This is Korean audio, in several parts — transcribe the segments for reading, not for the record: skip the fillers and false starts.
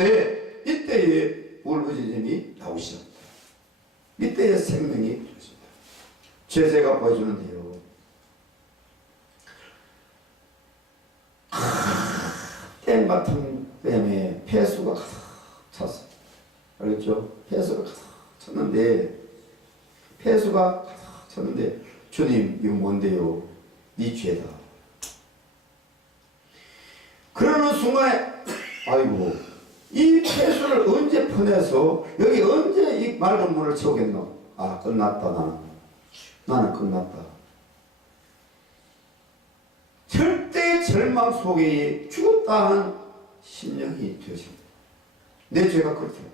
때 이때에 울부짖음이 나오기 시작합니다. 이때에 생명이 되었습니다. 제재가 보여주는데요. 댐 같은 댐에 폐수가 가득 찼어요. 알겠죠? 폐수가 가득 찼는데, 폐수가 가득 찼는데, 주님, 이거 뭔데요? 네 죄다. 그러는 순간에, 아이고, 이 폐수를 언제 퍼내서, 여기 언제 이 맑은 물을 채우겠노? 아, 끝났다, 나는 끝났다. 절대 절망 속에 죽었다 하는 심령이 되었습니다. 내 죄가 그렇더라고요.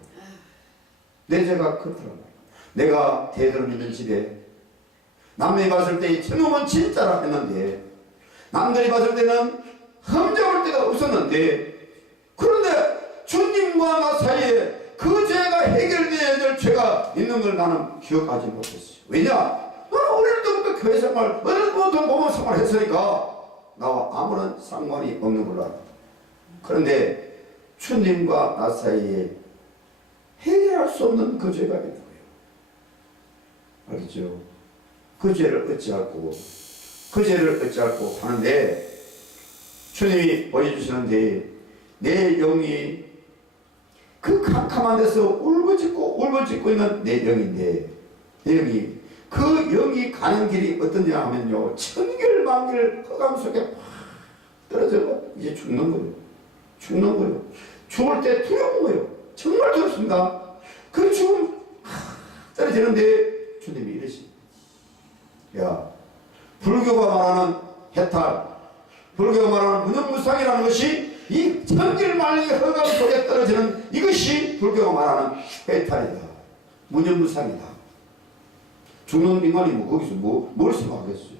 내 죄가 그렇더라고요. 내가 대대로 믿는 집에 남들이 봤을 때 저놈은 진짜라 했는데, 남들이 봤을 때는 흠잡을 데가 없었는데, 그런데 주님과 나 사이에 그 죄가 해결되어야 될 죄가 있는 걸 나는 기억하지 못했어요. 왜냐? 나는 어릴 때부터 교회 생활, 어릴 때부터 모범 생활 했으니까 나와 아무런 상관이 없는 걸로 알아요. 그런데 주님과 나 사이에 해결할 수 없는 그 죄가 있는 거예요. 알겠죠? 그 죄를 어찌할꼬, 그 죄를 어찌할꼬 하는데, 주님이 보여주시는데, 내 영이 그 캄캄한 데서 울부짖고 있는 내 영인데, 내 영이, 그 영이 가는 길이 어떠냐 하면요, 천길만길 흑암 속에 팍 떨어져 이제 죽는 거예요. 죽는 거예요. 죽을 때 두려운 거예요. 정말 두렵습니다. 그 죽음 떨어지는데 주님이 이러시, 야, 불교가 말하는 해탈, 불교가 말하는 무념무상이라는 것이 이 천길만길 흑암 속에 떨어지는 이것이 불교가 말하는 해탈이다. 무념무상이다. 죽는 인간이 뭐 거기서 뭘 생각하겠어요?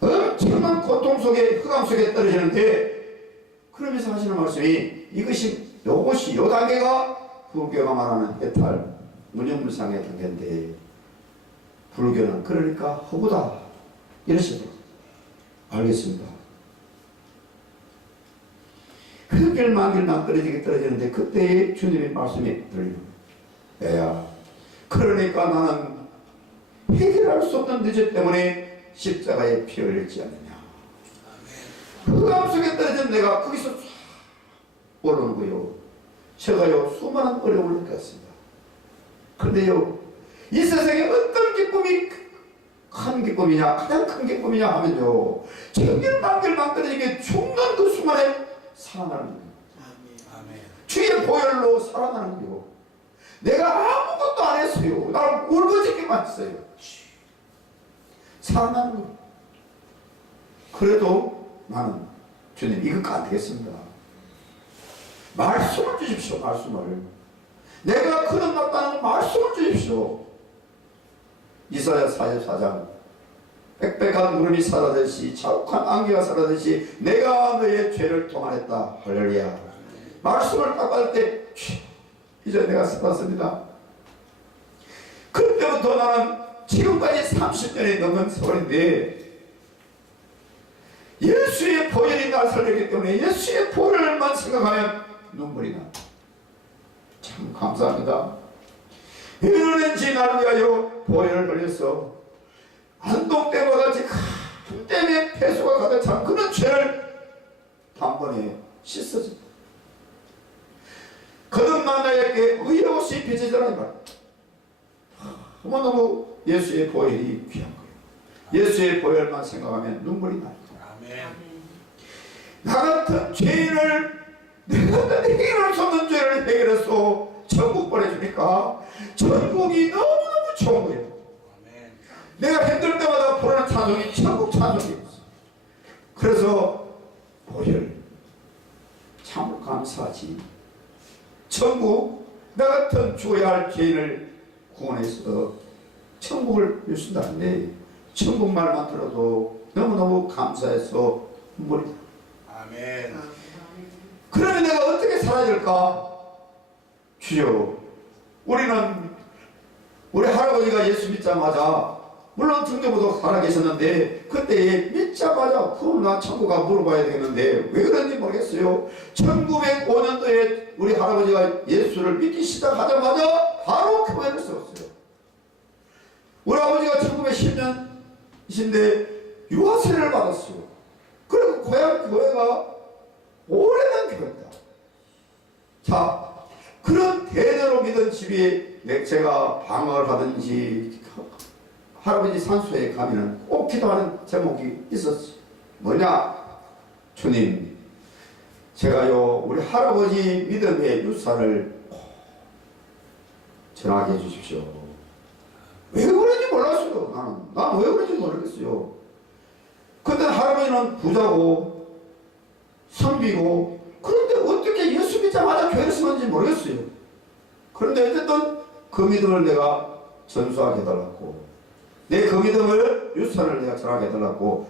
엄청난 고통 속에, 흑암 속에 떨어지는데, 그러면서 하시는 말씀이, 요것이 요 단계가 불교가 말하는 해탈, 무념무상의 단계인데, 불교는 그러니까 허구다. 이러시더라고요. 알겠습니다. 흑길만길만 떨어지는데, 그때의 주님의 말씀이 들려요. 애야, 그러니까 나는 해결할 수 없는 늦음 때문에 십자가에 피 흘리지 않느냐. 흑암 속에 떨어진 내가 거기서 오르는 거요. 제가요, 수많은 어려움을 느꼈습니다. 그런데요, 이 세상에 어떤 기쁨이 큰 기쁨이냐, 가장 큰 기쁨이냐 하면요, 천길만길만 떨어지게 죽는 그 순간에 살아나는 거예요. 주의 보혈로 살아나는 거예요. 내가 아무것도 안 했어요. 나는 울부짖기만 했어요. 살아나는 거예요. 그래도 나는 주님 이것도 안 되겠습니다. 말씀을 주십시오. 말씀을. 내가 거듭났다는 말씀을 주십시오. 이사야 44장, 빽빽한 구름이 사라졌시 자욱한 안개가 사라졌시 내가 너의 죄를 통하였다. 할렐루야. 말씀을 딱 받을 때 이제 내가 살았습니다. 그때부터 나는 지금까지 30년이 넘는 세월인데, 예수의 보혈이 날 살렸기 때문에 예수의 보혈만 생각하면 눈물이 나. 참 감사합니다. 이러는지 나를 위하여 보혈을 흘렸어. 안동댐과 같이 큰 댐에 폐수가 가득 찬 그런 죄를 단번에 씻어준다. 거듭난 나에게 의의 옷이 비치더라 이 말. 너무너무 예수의 보혈이 귀한 거예요. 예수의 보혈만 생각하면 눈물이 나요. 나 같은 죄인을, 내가 같은 해결할 수 없는 죄를 해결해서 천국 보내주니까 천국이 너무너무 좋은 거예요. 내가 힘들 때마다 부르는 찬송이 천국 찬송이었어. 그래서 보혈 참 감사하지. 천국, 나 같은 죽어야 할 죄인을 구원해서 천국을 주신다는데, 천국 말만 들어도 너무너무 감사해서 눈물이 나. 아멘. 그러면 내가 어떻게 살아질까? 주여, 우리 할아버지가 예수 믿자마자, 물론 등대보도 살아계셨는데, 그때 믿자마자, 그럼 나 천국 가 물어봐야 되겠는데, 왜 그런지 모르겠어요. 하겠어요? 1905년도에 우리 할아버지가 예수를 믿기 시작하자마자 바로 교회를 세웠어요. 우리 아버지가 1910년이신데 유아세례를 받았어요. 그리고 고향 교회가 오래된 교회입니다. 자, 그런 대대로 믿은 집이 제가 방을 하든지 할아버지 산소에 가면 꼭 기도하는 제목이 있었어요. 뭐냐? 주님, 제가요 우리 할아버지 믿음의 유산을 전하게 해주십시오. 왜 그런지 몰랐어요. 나는 왜 그런지 모르겠어요. 그때 할아버지는 부자고 선비고, 그런데 어떻게 예수 믿자마자 교회를 쓰는지 모르겠어요. 그런데 어쨌든 그 믿음을 내가 전수하게 해달라고, 내 그 믿음을 유산을 내가 전하게 해달라고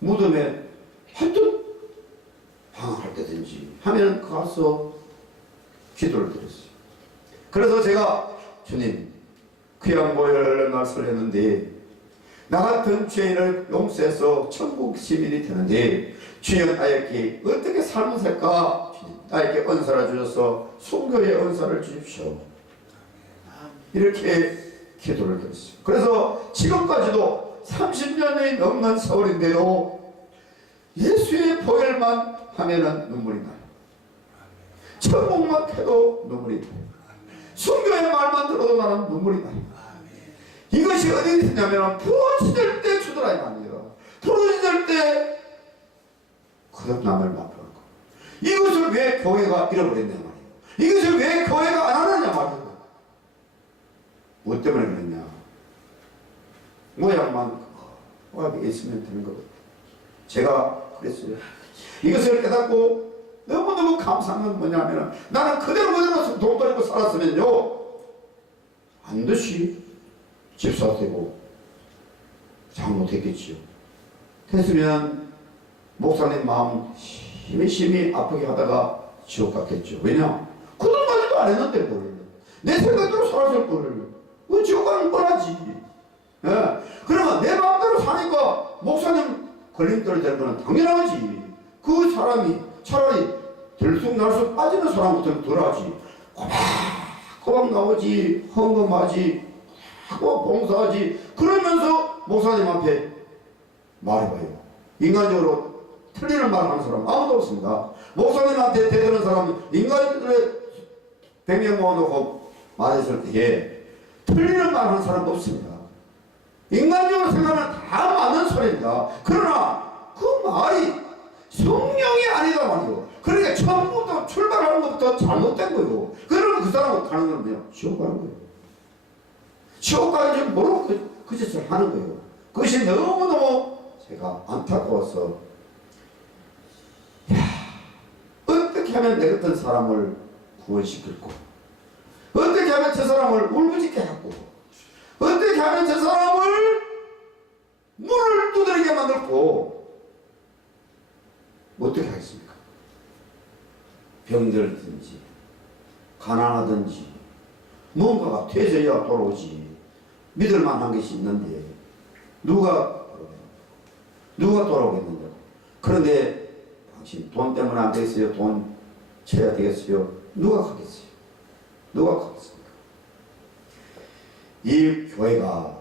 무덤에 하여튼 방황할 때든지 하면 가서 기도를 드렸어요. 그래서 제가 주님, 귀한 모혈을 말씀했는데 나 같은 죄인을 용서해서 천국 시민이 되는데 주여 나에게 어떻게 삶을 살까? 주님, 나에게 은사를 주셔서 순교의 은사를 주십시오. 이렇게 기도를 드렸어요. 그래서 지금까지도 30년이 넘는 세월인데요, 예수의 보혈만 하면은 눈물이 나요. 천국만 해도 눈물이 나요. 순교의 말만 들어도 나는 눈물이 나요. 이것이 어디 있냐면 부러지질 때 주더라 이 말이에요. 부러지질 때 거듭남을 맛보는 거. 이것을 왜 교회가 잃어버렸냐 말이에요. 이것을 왜 교회가 안 하느냐 말이에요. 뭐 때문에 그랬냐? 모양만 있으면 되는 거거든요. 제가 그랬어요. 이것을 깨닫고 너무너무 감사한 건 뭐냐면, 나는 그대로 돈 벌고 살았으면요 반드시 집사 되고 장로 됐겠지요. 됐으면 목사님 마음 심히 아프게 하다가 지옥 갔겠죠. 왜냐? 그동안도 안 했는데 뭘. 내 생각대로 살았을 거를. 그 지옥 가는 뻔하지. 예. 그러면 내 마음대로 사니까 목사님 걸림돌이 되는 건 당연하지. 그 사람이 차라리 들쑥날쑥 빠지는 사람부터는 덜하지. 꼬박 나오지, 헌금하지, 봉사하지. 그러면서 목사님 앞에 말해봐요. 인간적으로 틀리는 말 하는 사람 아무도 없습니다. 목사님한테 대드는 사람은 인간들의 100명 모아놓고 말했을 때에 틀리는 말 하는 사람 없습니다. 인간적으로 생각하면 다 맞는 소리입니다. 그러나 그 말이 성령이 아니다 말이요. 그러니까 처음부터 출발하는 것부터 잘못된 거예요. 그러면 그 사람은 가는 건 뭐예요? 지옥 가는 거예요. 지옥 가는 줄 모르고 그 짓을 하는 거예요. 그것이 너무너무 제가 안타까워서, 어떻게 하면 내 같은 사람을 구원시킬고, 어떻게 하면 저 사람을 울부짖게 하고, 어떻게 하면 저 사람을 물을 두드리게 만들고, 어떻게 하겠습니까? 병들든지 가난하든지 뭔가가 퇴져야 돌아오지. 믿을 만한 것이 있는데 누가 돌아오겠는가? 그런데 당신 돈 때문에 안 되겠어요? 돈 쳐야 되겠어요? 누가 가겠어요? 누가 가겠습니까? 이 교회가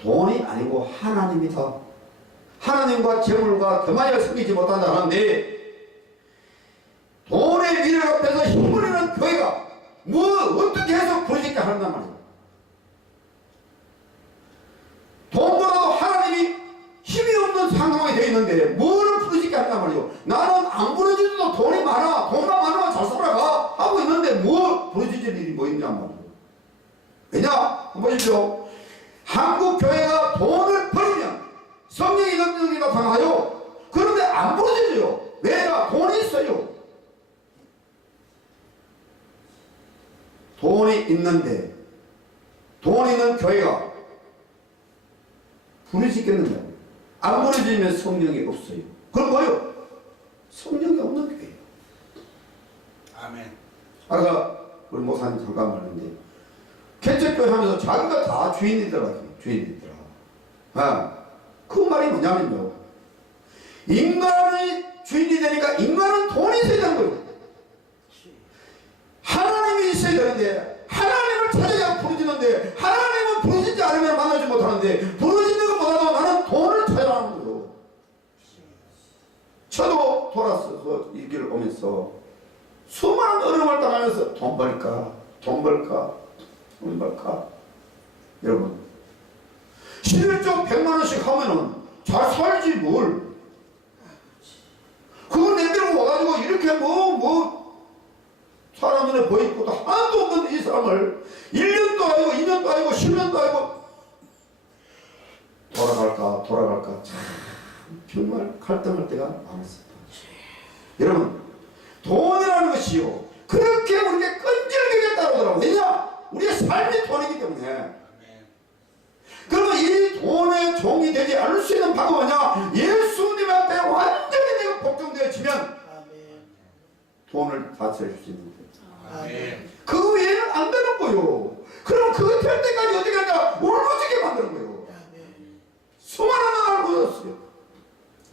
돈이 아니고 하나님이다. 하나님과 재물과 교만을 섬기지 못한다는데, 돈의 미래 앞에서 힘을 잃는 교회가 뭐 어떻게 해서 부르짖게 한단 말이에요. 돈보다도 하나님이 힘이 없는 상황이 되어 있는데 뭐를 부르짖게 한단 말이에요. 나는 안 부르짖어도 돈이 많아, 돈만 많으면 잘 살아가 하고 있는데 뭐 부르짖을 일이 뭐 있냔 말이에요. 왜냐? 한번 보십시오. 한국 교회가 돈을 버리면 성령의 능력이 나타나요. 그런데 안 부러져요. 왜냐? 돈이 있어요. 돈이 있는데, 돈 있는 교회가 부러지겠는가? 안 부러지면 성령이 없어요. 그건 뭐예요? 성령이 없는 교회예요. 아멘. 아까 우리 목사님 잠깐 말했는데, 개척교회 하면서 자기가 다 주인이더라. 그 말이 뭐냐면요, 인간의 주인이 되니까 인간은 돈이 있어야 되는 거예요. 하나님이 있어야 되는데 하나님을 찾아야 부르짖는데 하나님은 부르짖지 않으면 만나지 못하는데 부르짖는 것보다도 나는 돈을 찾아가는 거예요. 저도 돌아서서 이 길을 오면서 수많은 어려움을 당하면서 돈 벌까 돈 벌까 돈 벌까. 여러분 11조 100만원씩 하면은 잘 살지 뭘. 그거 내밀고 와가지고 이렇게 사람 눈에 보이고 또 하나도 없는 이 사람을 1년도 아니고 2년도 아니고 10년도 아니고 돌아갈까 참 정말 갈등할 때가 많았습니다. 여러분 돈이라는 것이요 그렇게 우리에게 끈질기게 따라오더라고요. 왜냐? 우리의 삶이 돈이기 때문에. 그러면 이 돈의 종이 되지 않을 수 있는 방법은 뭐냐? 예수님 앞에 완전히 내가 복종되어지면 돈을 다스릴 수 있는 거예요. 그 외에는 안 되는 거예요. 그럼 그거 될 때까지 어떻게 하냐? 울부짖게 만드는 거예요. 수많은 나라를 보셨어요.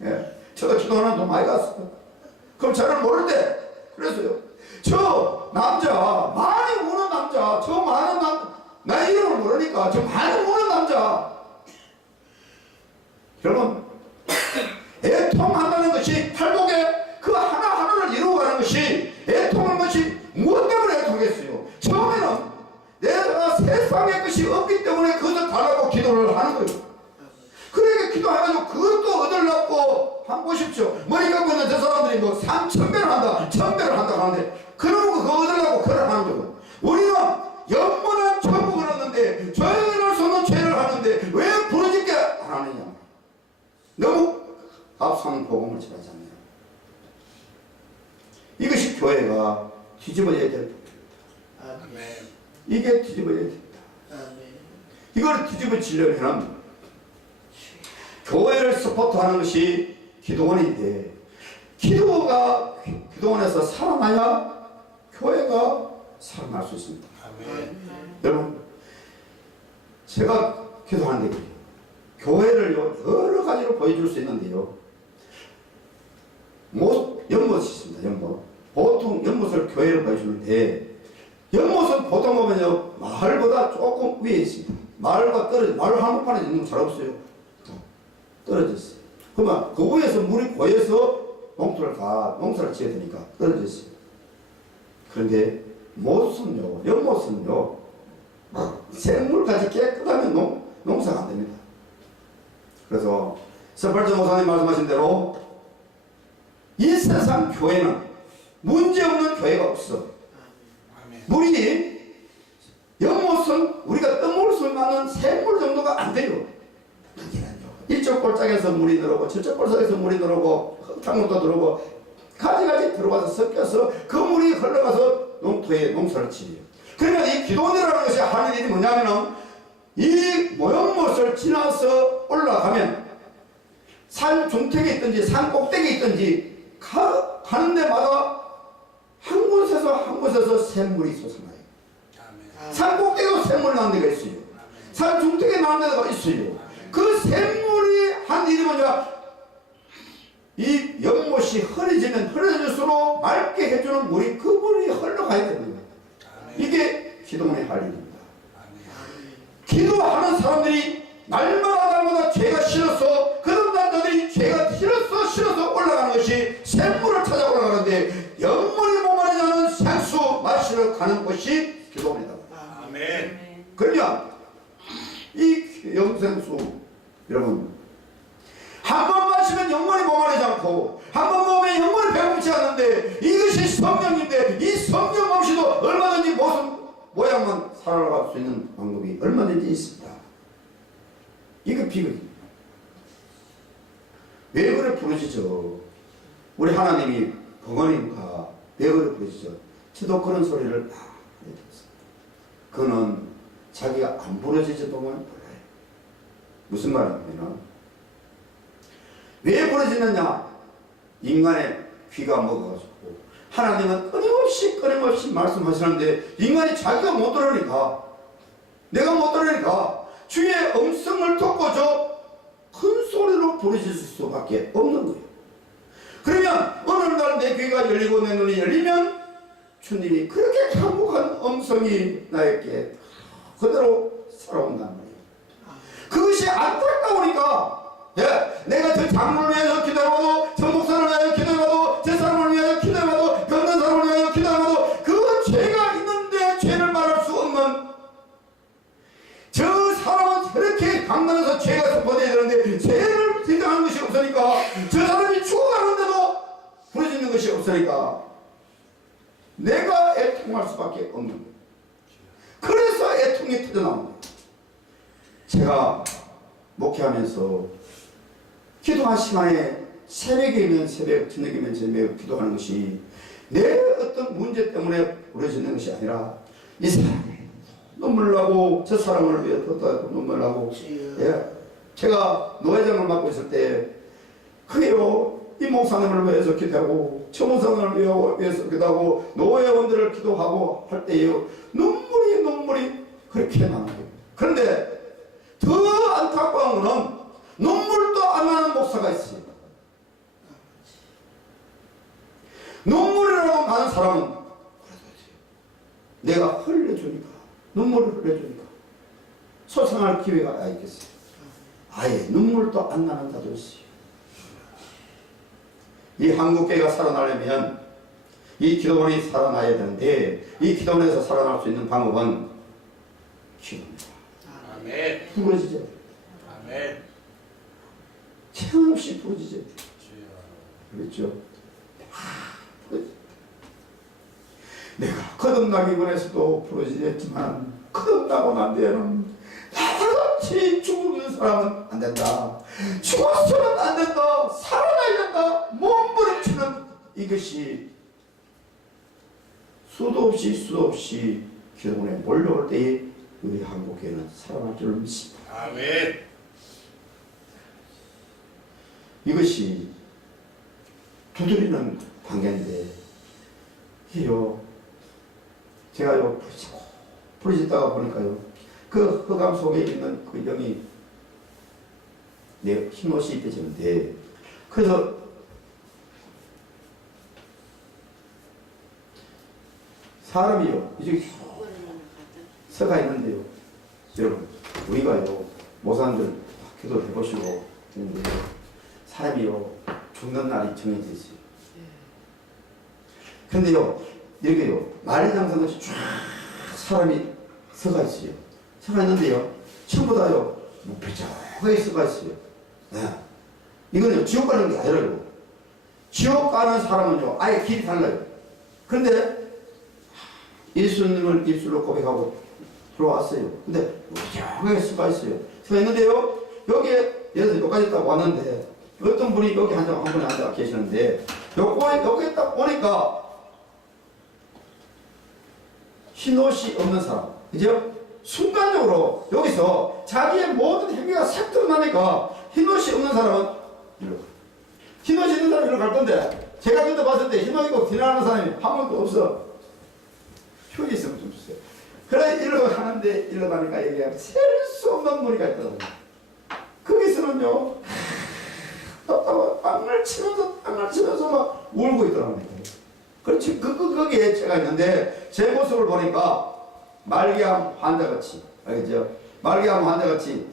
예. 저도 기도하는 돈 많이 갔어요. 그럼 저는 모를 때 그랬어요. 저 남자 많이 우는 남자 저 많은 나 이름을 모르니까 저 많이 우는 남자 여러분 애통한다는 것이 할복에 그 하나하나를 이루어가는 것이 애통하는 것이 무엇 때문에 애통했어요? 처음에는 내가 세상의 것이 없기 때문에 그것을 달라고 기도를 하는 거예요. 그러니까 기도해가지고 그것도 얻으려고 한 보십시오. 머리 감고 있는 저 사람들이 뭐 3,000배를 한다 1,000배를 한다 하는데 그러고 그거 얻으려고 그걸 하는 거예요. 우리는 영원한 천국을 얻는데 죄인으로서는 죄를 하는데 왜 부르짖게 안 하느냐? 너무 값싼 복음을 전하지 않느냐? 이것이 교회가 뒤집어져야 될 부분입니다. 이게 뒤집어져야 됩니다. 이걸 뒤집어지려면 교회를 서포트하는 것이 기도원인데 기도원에서 살아나야 교회가 살아날 수 있습니다. 여러분 제가 기도하는데 교회를 여러 가지로 보여줄 수 있는데요. 연못이 있습니다. 연못. 보통 연못을 교회를 보여주는데 연못은 보통 보면요 마을보다 조금 위에 있습니다. 마을과 마을 한복판에 있는 거 잘 없어요. 떨어졌어요. 그러면 그 위에서 물이 고여서 농사를 지어야 되니까 떨어졌어요. 그런데 연못은요 생물까지 깨끗하면 농사가 안 됩니다. 그래서 서팔전 목사님 말씀하신 대로 이 세상 교회는 문제없는 교회가 없어. 물이 연못은 우리가 떠먹을 수 있는 생물 정도가 안 돼요. 이쪽 골짜기에서 물이 들어오고 저쪽 골짜기에서 물이 들어오고 흙탕물도 들어오고 가지가지 들어가서 섞여서 그 물이 흘러가서 농토에 농사를 지어요. 그러면 이 기도원이라는 것이 하는 일이 뭐냐면은 이 모형못을 지나서 올라가면 산 중턱에 있든지 산 꼭대기에 있든지 가는 데마다 한 곳에서 샘물이 솟아나요. 산 꼭대기도 샘물 나는 데가 있어요. 산 중턱에 나는 데가 있어요. 그 샘물이 한 일이 뭐냐? 이 연못이 흐려질수록 맑게 해주는 물이 그 물이 흘러가야 됩니다. 이게 기도원의 할 일입니다. 기도하는 사람들이 날마다 죄가 싫어서 그런 남자들이 죄가 싫어서 올라가는 것이 샘물을 찾아 올라가는데 영물이 목마르지 않은 생수 마시러 가는 것이 기도원이다. 아멘. 그러면 이 영생수 여러분 한 번 마시면 영원히 목마르지 않고 한 번 먹으면 영원히 배고프지 않는데 이것이 성령인데 이 성령 없이도 얼마든지 무슨 모양만 살아갈 수 있는 방법이 얼마든지 있습니다. 이게 비극입니다. 왜 그래 부르짖어? 우리 하나님이 벙어니까 왜 그래 부르짖어? 저도 그런 소리를 많이 들었습니다. 그는 자기가 안 부르짖어 보면 몰라요. 무슨 말이냐면 왜 부르짖느냐? 인간의 귀가 먹어가지고 하나님은 끊임없이 말씀하시는데 인간이 자기가 못 들으니까 내가 못 들으니까 주의 음성을 듣고 저 큰 소리로 부르짖을 수밖에 없는 거예요. 그러면 귀가 열리고 내 눈이 열리면 주님이 그렇게 강력한 음성이 나에게 그대로 살아온단 말이에요. 그것이 안타까우니까 내가 저 장로를 위해서 기도해봐도 저 목사를 위해서 기도해봐도 저 사람을 위해서 기도해봐도 병든 사람을 위해서 기도해봐도 그 죄가 있는데 죄를 말할 수 없는 저 사람은 저렇게 강단해서 죄가 선포되어야 되는데 죄를 대장하는 것이 없으니까 저 사람이 죽어가는데도 부러지는 것이 없으니까 내가 애통할 수밖에 없는 거예요. 그래서 애통이 터져나오는 거예요. 제가 목회하면서 기도한 시간에 새벽이면 새벽, 저녁이면 저녁 기도하는 것이 내 어떤 문제 때문에 부러지는 것이 아니라 이 사람이 눈물 나고 저 사람을 위해 또 눈물 나고 제가 노회장을 맡고 있을 때 그게요 이 목사님을 위해서 기도하고 저 목사님을 위해서 기도하고 노회원들을 기도하고 할 때요 눈물이 그렇게 나는 거예요. 그런데 더 안타까운 것은 눈물도 안 나는 목사가 있어요. 눈물이라고 많은 사람은 내가 흘려주니까 눈물을 흘려주니까 소생할 기회가 있겠어요. 아예 눈물도 안 나는 자도 있어요. 이 한국교회가 살아나려면 이 기도원이 살아나야 되는데 이 기도원에서 살아날 수 있는 방법은 기도입니다. 아멘. 부러지죠. 아멘. 체험없이 부러지죠. 그렇죠. 내가 거듭나기 원해서도 부러지겠지만 거듭나고 난 뒤에는 나같이 죽는 사람은 안 된다. 죽었으면 안 된다. 살아나야 된다. 몸부림치는 이것이 수도 없이 기도원에 몰려올 때에 우리 한국교회는 살아날 줄 믿습니다. 아멘. 이것이 두드리는 관계인데 이요 제가요 부러지다가 보니까요 그 흑암 속에 있는 그 영이 내 흰옷이 입혀지는데 그래서 사람이요 이제 서가 있는데요 여러분 우리가요 모사님들 기도해 보시고 사람이요 죽는 날이 정해져 있어요. 근데요 여기요 만리장성같이 쫙 사람이 서가 있어요. 서가 있는데요 전부 다요 무표정하게 서가 있어요. 이거는요 지옥 가는 게 아니라요. 지옥 가는 사람은요 아예 길이 달라요. 그런데 예수님을 입술로 고백하고 들어왔어요. 근데 무표정하게 서가 있어요. 서가 있는데요 여기에 예를 들어 여기까지 딱 왔는데 어떤 분이 여기 한 분이 앉아 계시는데 여기 딱 오니까 흰옷이 없는 사람 그죠? 순간적으로 여기서 자기의 모든 행위가 싹 드러나니까 흰옷이 없는 사람은 일로 흰옷이 있는 사람이 일로 갈 건데 제가 그때 봤을 때 흰옷 입고 지나가는 사람이 한 번도 없어. 표기 있으면 좀 주세요. 그래 일로 가는데 일로 가니까 여기가 셀 수 없는 무리가 있더라고요. 거기서는요 답답하고 땅을 치면서 막 울고 있더라고요. 그렇지 거기에 제가 있는데 제 모습을 보니까 말기암 환자같이 알겠죠? 말기암 환자같이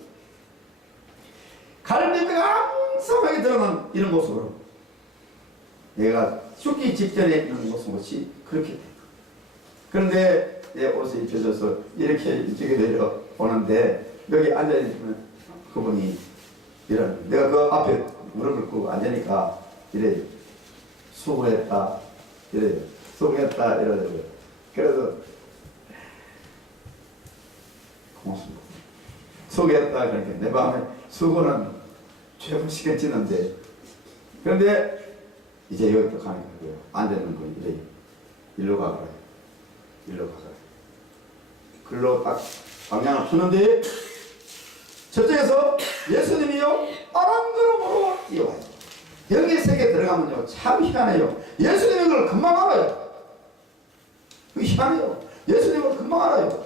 갈비뼈가 앙상하게 드러난 이런 모습으로 내가 죽기 직전에 있는 모습같이 그렇게 돼. 그런데 내 옷을 입혀져서 이렇게 이쪽에 내려오는데 여기 앉아있는 그분이 이런 내가 그 앞에 무릎을 꿇고 앉으니까 이래 수고했다 이래 수고했다 이러더라고요. 그래서 고맙습니다. 수고했다 그러니까 내 마음에 수고는 최고 시간 지는데 그런데 이제 여기부터 가는 거고요. 앉는 분 이래 일로 가거라 일로 가거라 글로 딱 방향을 푸는데 저쪽에서 예수님이요 아랑드럼으로 뛰어와요. 여기 세계 들어가면요 참 희한해요. 예수님이 그걸 금방 알아요. 그게 희한해요. 예수님을 금방 알아요.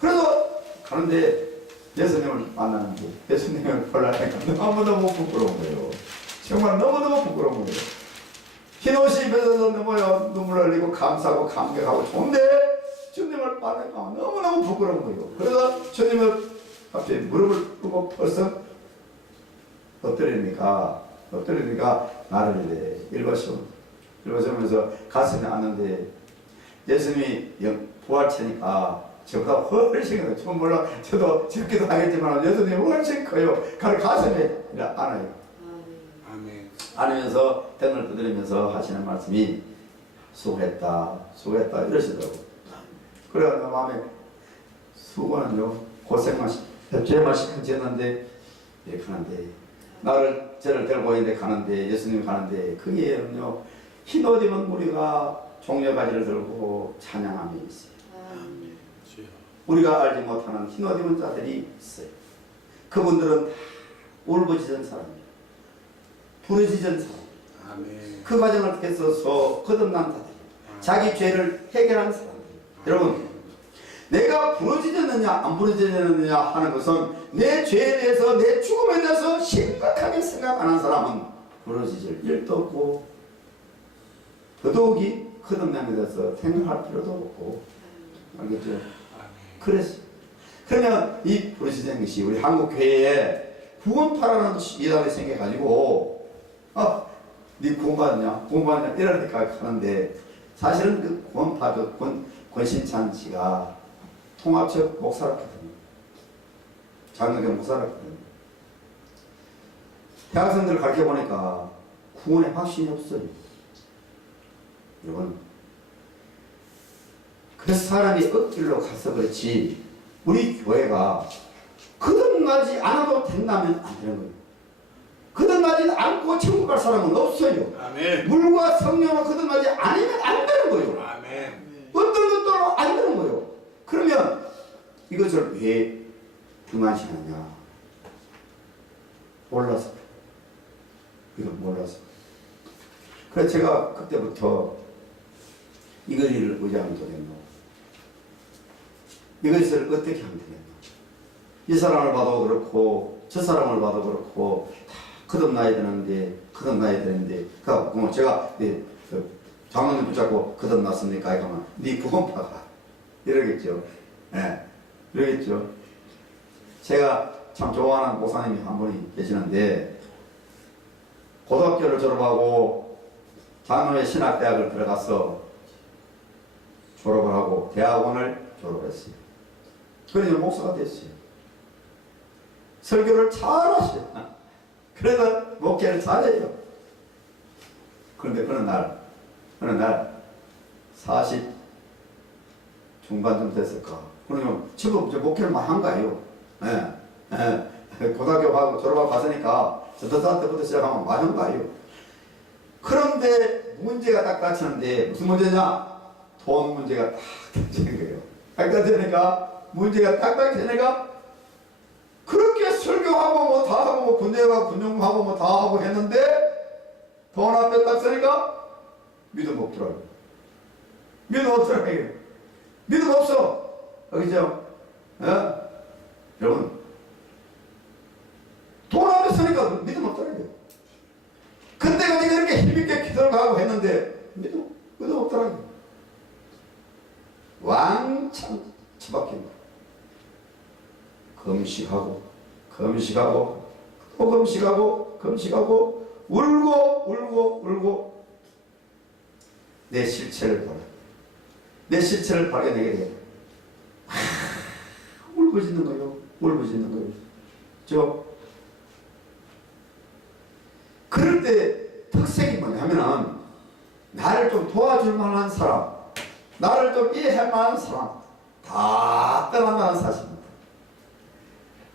그래서 가는데 예수님을 만나는데 예수님을 보려니까 너무너무 부끄러운 거예요. 정말 너무너무 부끄러운 거예요. 흰 옷이 입혀져서 뭐요 눈물 흘리고 감사하고 감격하고 좋은데 주님을 만나니까 너무너무 부끄러운 거예요. 그래서 주님을 갑자기 무릎을 꿇고 벌써 엎드리니까 나를 일러주면서 가슴에 안는데 예수님이 부활체니까 저보다 훨씬 커요. 좀 몰라 저도 적기도 하겠지만 예수님이 훨씬 커요. 가슴에 안아요. 아멘. 안으면서 등을 두드리면서 하시는 말씀이 수고했다 이러시더라고요. 그래 내 마음에 수고는요 고생만 죄만 지었는데 이렇게 가는데 저를 들고 있는데 가는데 예수님이 가는데 거기에는요 흰 옷 입은 우리가 종려가지를 들고 찬양함이 있어요. 주여. 우리가 알지 못하는 흰 옷 입은 자들이 있어요. 그분들은 다 울부짖은 사람이에요. 부르짖은 사람. 아멘. 그 과정을 거쳐서 거듭난 자들, 자기 죄를 해결한 사람들. 여러분, 내가 부르짖었느냐 안 부르짖었느냐 하는 것은 내 죄에 대해서 내 죽음에 대해서 심각하게 생각 안 한 사람은 부르짖을 일도 없고 더더욱이 거듭남에 대해서 생각할 필요도 없고. 알겠죠? 그래서 그러면 이 부르짖는 것이 우리 한국 교회에 구원파라는 이단이 생겨가지고 네 구원받았냐 이러니까 하는데 사실은 그 구원파도 권신찬 씨가 통합적 목사였거든요. 장로교 목사였거든요. 대학생들을 가르쳐보니까 구원에 확신이 없어요. 여러분, 그 사람이 억길로 가서 그렇지 우리 교회가 거듭나지 않아도 된다면 안 되는 거예요. 거듭나지 않고 천국 갈 사람은 없어요. 아멘. 물과 성령으로 거듭나지 않으면 안 되는 거예요. 아멘. 어떤 것도 안 되는 거예요. 그러면 이것을 왜 등한시하느냐? 몰라서. 이건 몰라서. 그래서 제가 그때부터 이걸 일을 의지하면 되겠노? 이것을 어떻게 하면 되겠노? 이 사람을 봐도 그렇고 저 사람을 봐도 그렇고 다 거듭나야 되는데 그러니까 제가 장로님 붙잡고 거듭났습니까? 이러면 네 구원파가 이러겠죠. 네, 이러겠죠. 제가 참 좋아하는 목사님이 한 분이 계시는데 고등학교를 졸업하고 장로의 신학대학을 들어가서 졸업을 하고 대학원을 졸업했어요. 그래서 목사가 됐어요. 설교를 잘하셔요. 그래서 목회를 잘해요. 그런데 어느 날 40 중반쯤 됐을까. 그러면 지금 목회를 많이 한 거예요. 고등학교 가고 졸업하고 갔으니까 저도 때부터 시작하면 많이 한 거예요. 그런데 문제가 딱 닥치는데 무슨 문제냐? 돈 문제가 딱 닥치는 거예요. 딱 닥치니까 문제가 딱 닥치니까 그렇게 설교하고 뭐 다 하고 뭐 군대 가고 군용하고 뭐 다 하고 했는데 돈 앞에 딱 서니까 믿음 없더라고요. 믿음 없더라고요. 믿음 없어. 그죠? 여러분 돈 앞에 서니까 믿음 없더라고요. 그때가 내가 이렇게 힘있게 기도를 하고 했는데 믿음 없더라고요. 왕창 처박힌다. 금식하고 또 금식하고 울고 내 실체를 발견하게 돼요. 울부짖는 거예요. 그럴 때 특색이 뭐냐면은 나를 좀 도와줄 만한 사람, 나를 좀 이해할 만한 사람 다 떠난다는 사실입니다.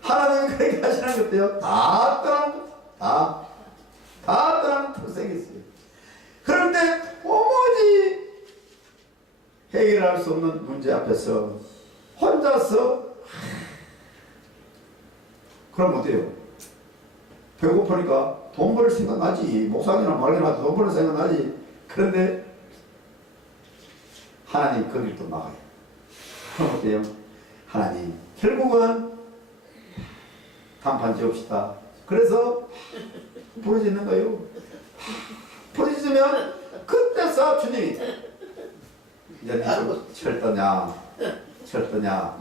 하나님은 그렇게 하시는 것 같아요. 다 떠나는 특색이 있어요. 그런데 도무지 해결할 수 없는 문제 앞에서 혼자서 그럼 어때요? 배고프니까 돈 벌 생각 나지. 목사님이나 말려놔도 돈 벌 생각 나지. 그런데 하나님 거길 또 막아요. 그럼 어때요? 하나님 결국은 단판 지읍시다. 그래서 부르짖는 거예요. 부르짖으면 하셨어 주님이. 이제 니좀 철떠냐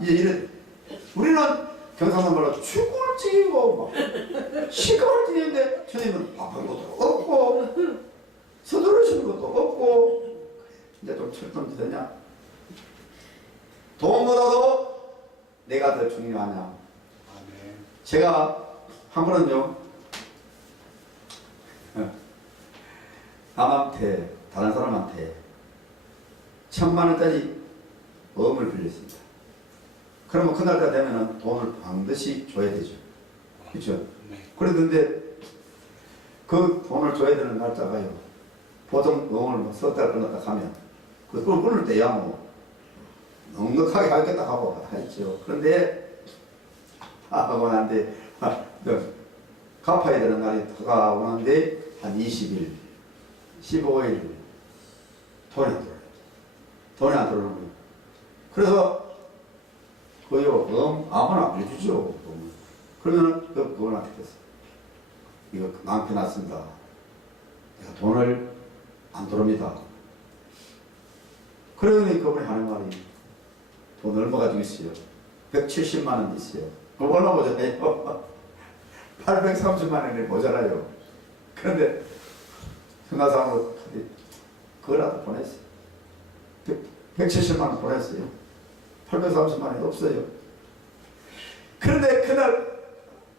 이제 이래. 우리는 경상도 말로 죽을 찌고 막 시간을 찌는데 주님은 바쁜 것도 없고 서두르시는 것도 없고 이제 좀 철떤 되냐. 돈보다도 내가 더 중요하냐. 아멘. 제가 한 번은요 남한테 다른 사람한테 1000만원짜리 어음을 빌렸습니다. 그러면 그날가 되면은 돈을 반드시 줘야 되죠. 그렇죠? 네. 그러던데 그 돈을 줘야 되는 날짜가요. 보통 어음을 뭐 석 달 끊었다 하면 그걸 끊을 때야 뭐 넉넉하게 하겠다 하고 하죠. 그런데 하고 난데 갚아야 되는 날이 다가오는데 한 20일, 15일 돈이 안 들어요. 돈이 안 들어오는 거예요. 그래서 그요 아무나 해주죠. 그러면은 그건 어떻게 됐어? 이거 남겨놨습니다. 내가 돈을 안 들어옵니다. 그러니 그분이 하는 말이 돈 얼마 가지고 있어요? 170만 원 있어요. 그거 얼마 모자라요? 830만 원이 모자라요. 그런데 승하사람으로 그거라도 보냈어요. 170만 원 보냈어요. 830만 원이 없어요. 그런데 그날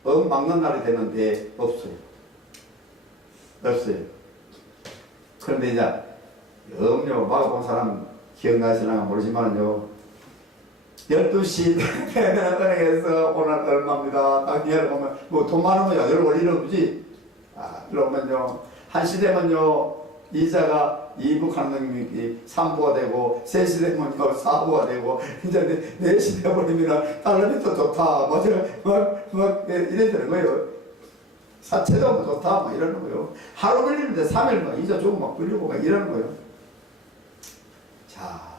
막는 날이 되는데 없어요. 없어요. 그런데 이제 음료 막아본 사람 기억나시나 모르지만요. 12시 되면 은행에서 오늘 얼마입니다. 딱 열어보면 뭐 돈 많으면 열어볼 일 없지. 그러면요 1시 되면요 이자가 2부 가능이 3부가 되고 3시 되면 4부가 되고 이제 4시 되버리면 달러이 더 좋다. 막 이래 되는 거예요. 사채도 좋다. 막 이러는 거예요. 하루 걸리는데 3일 막 이자 주고 막 불리고 막 이러는 거예요. 자.